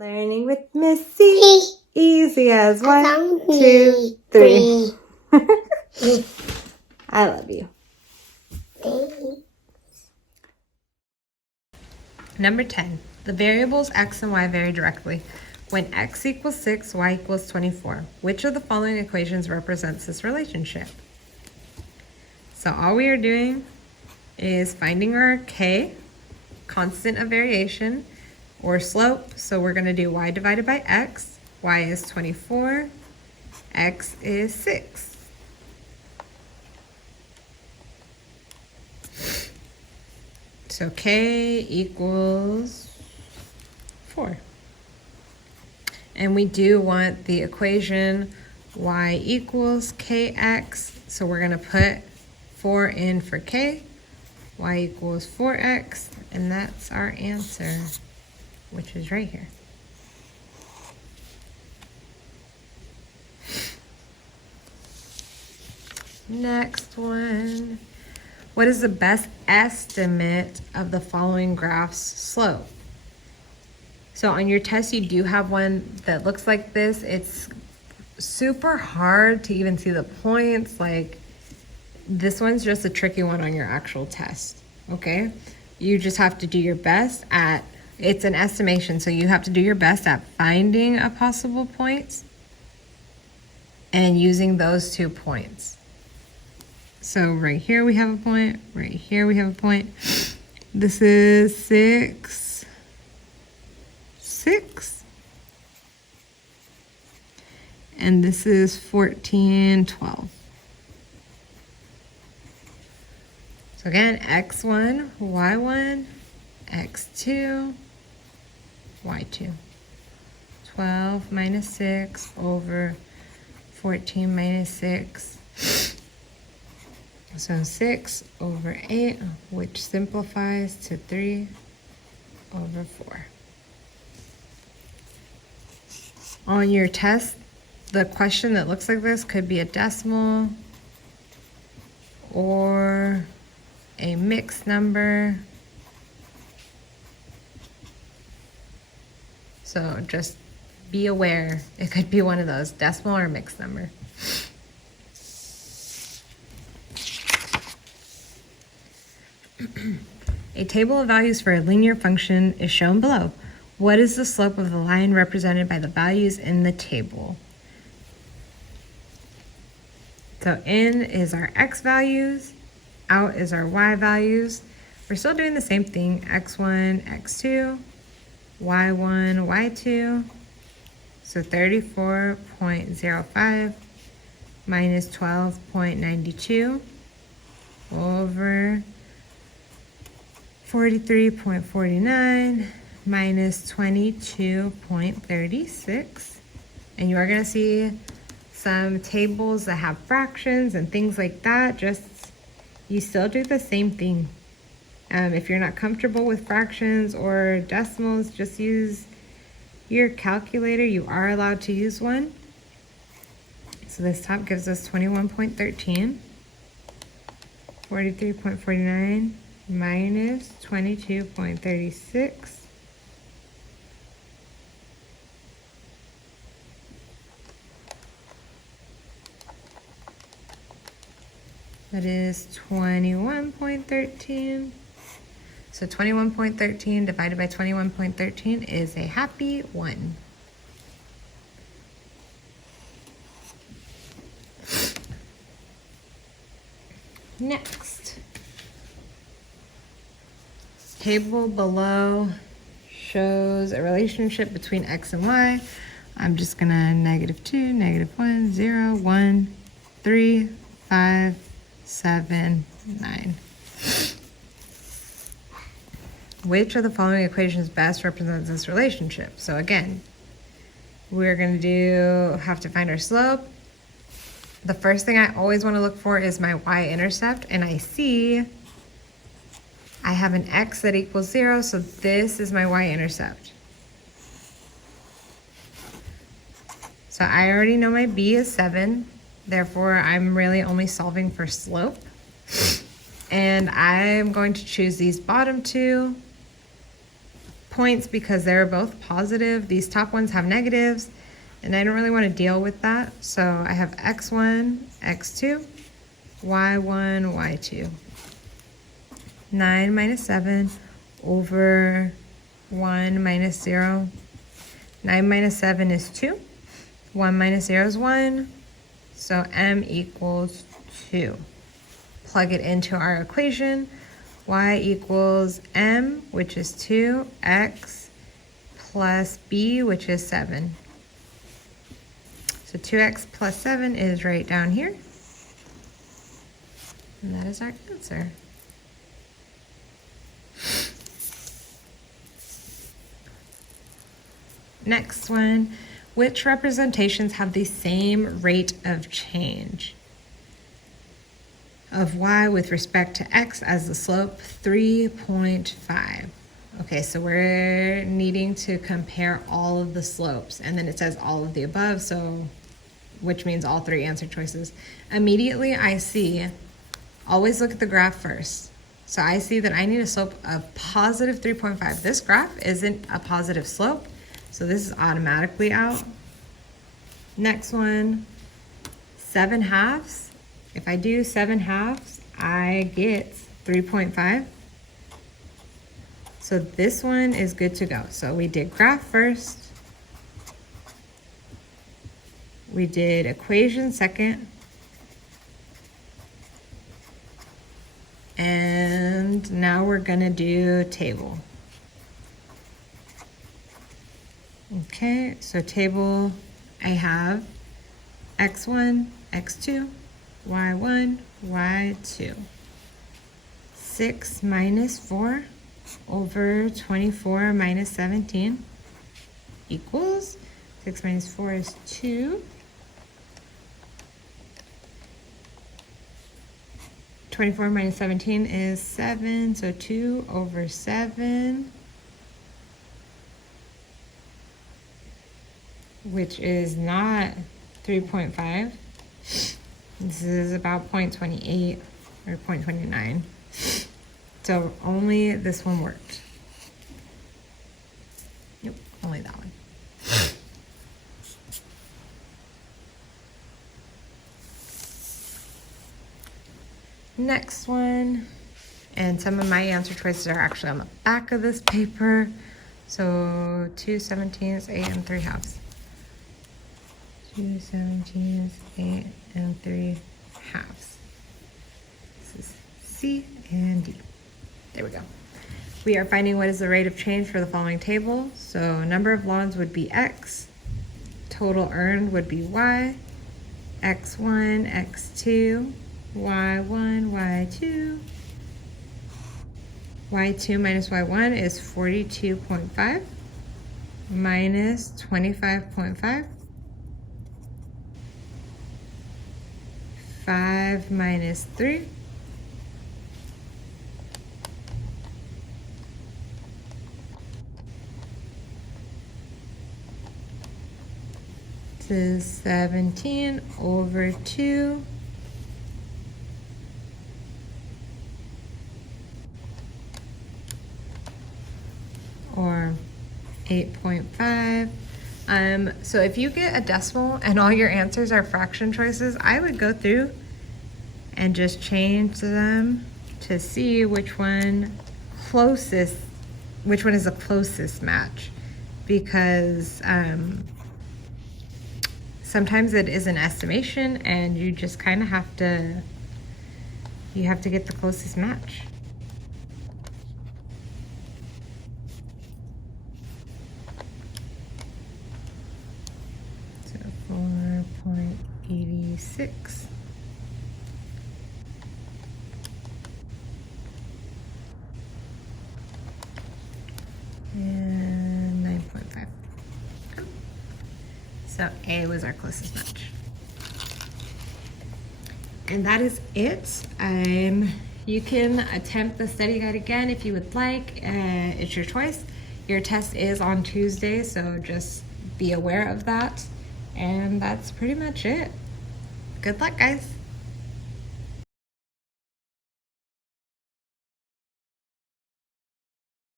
Learning with Missy. Easy as 1, 2, 3. I love you. Number 10. The variables x and y vary directly. When x equals 6, y equals 24. Which of the following equations represents this relationship? So all we are doing is finding our k, constant of variation, or slope. So we're going to do y divided by x. Y is 24. X is 6. So k equals 4. And we do want the equation y equals kx. So we're going to put 4 in for k. Y equals 4x. And that's our answer, which is right here. Next one. What is the best estimate of the following graph's slope? So on your test, you do have one that looks like this. It's super hard to even see the points. Like, this one's just a tricky one on your actual test, okay? You just have to do your best at, it's an estimation, so you have to do your best at finding a possible point and using those 2 points. So right here we have a point, right here we have a point. This is 6, 6. And this is 14, 12. So again, x1, y1, x2, y2. 12 minus 6 over 14 minus 6. So 6 over 8, which simplifies to 3 over 4. On your test, the question that looks like this could be a decimal or a mixed number. So just be aware, it could be one of those, decimal or mixed number. A table of values for a linear function is shown below. What is the slope of the line represented by the values in the table? So in is our x values, out is our y values. We're still doing the same thing, x1, x2, y1, y2. So 34.05 minus 12.92 over 43.49 minus 22.36. And you are going to see some tables that have fractions and things like that. Just, you still do the same thing. If you're not comfortable with fractions or decimals, just use your calculator. You are allowed to use one. So this top gives us 21.13, 43.49 minus 22.36. That is 21.13. So 21.13 divided by 21.13 is a happy 1. Next. Table below shows a relationship between x and y. I'm just gonna -2, -1, 0, 1, 3, 5, 7, 9. Which of the following equations best represents this relationship? So again, we're going to have to find our slope. The first thing I always want to look for is my y-intercept, and I see I have an x that equals 0, so this is my y-intercept. So I already know my b is 7, therefore I'm really only solving for slope. And I'm going to choose these bottom two. points because they're both positive. These top ones have negatives, and I don't really want to deal with that. So I have x1, x2, y1, y2. 9 minus 7 over 1 minus 0. 9 minus 7 is 2. 1 minus 0 is 1. So m equals 2. Plug it into our equation. Y equals m, which is 2, x plus b, which is 7. So 2x plus 7 is right down here. And that is our answer. Next one, which representations have the same rate of change of y with respect to x as the slope 3.5? Okay, so we're needing to compare all of the slopes, and then it says all of the above, so which means all three answer choices. Immediately I see, always look at the graph first. So I see that I need a slope of positive 3.5. This graph isn't a positive slope, so this is automatically out. Next one, 7 halves. If I do 7 halves, I get 3.5. So this one is good to go. So we did graph first. We did equation second. And now we're gonna do table. Okay, so table, I have x1, x2, y1, y2. 6 minus 4 over 24 minus 17 equals, 6 minus 4 is 2. 24 minus 17 is 7, so 2 over 7, which is not 3.5. This is about 0.28 or 0.29. So only this one worked. Yep, only that one. Next one, and some of my answer choices are actually on the back of this paper. So 2 17ths, 8 and 3 halves. 2 17ths, 8 and 3 halves. This is C and D. There we go. We are finding what is the rate of change for the following table. So number of lawns would be X, total earned would be Y, X1, X2, Y1, Y2. Y2 minus Y1 is 42.5 minus 25.5. 5 minus 3. This is 17 over 2. Or 8.5. So if you get a decimal and all your answers are fraction choices, I would go through and just change them to see which one is the closest match, because sometimes it is an estimation and you just kind of have to get the closest match. So 4.86. And 9.5. So A was our closest match. And that is it. You can attempt the study guide again if you would like. It's your choice. Your test is on Tuesday, so just be aware of that. And that's pretty much it. Good luck, guys.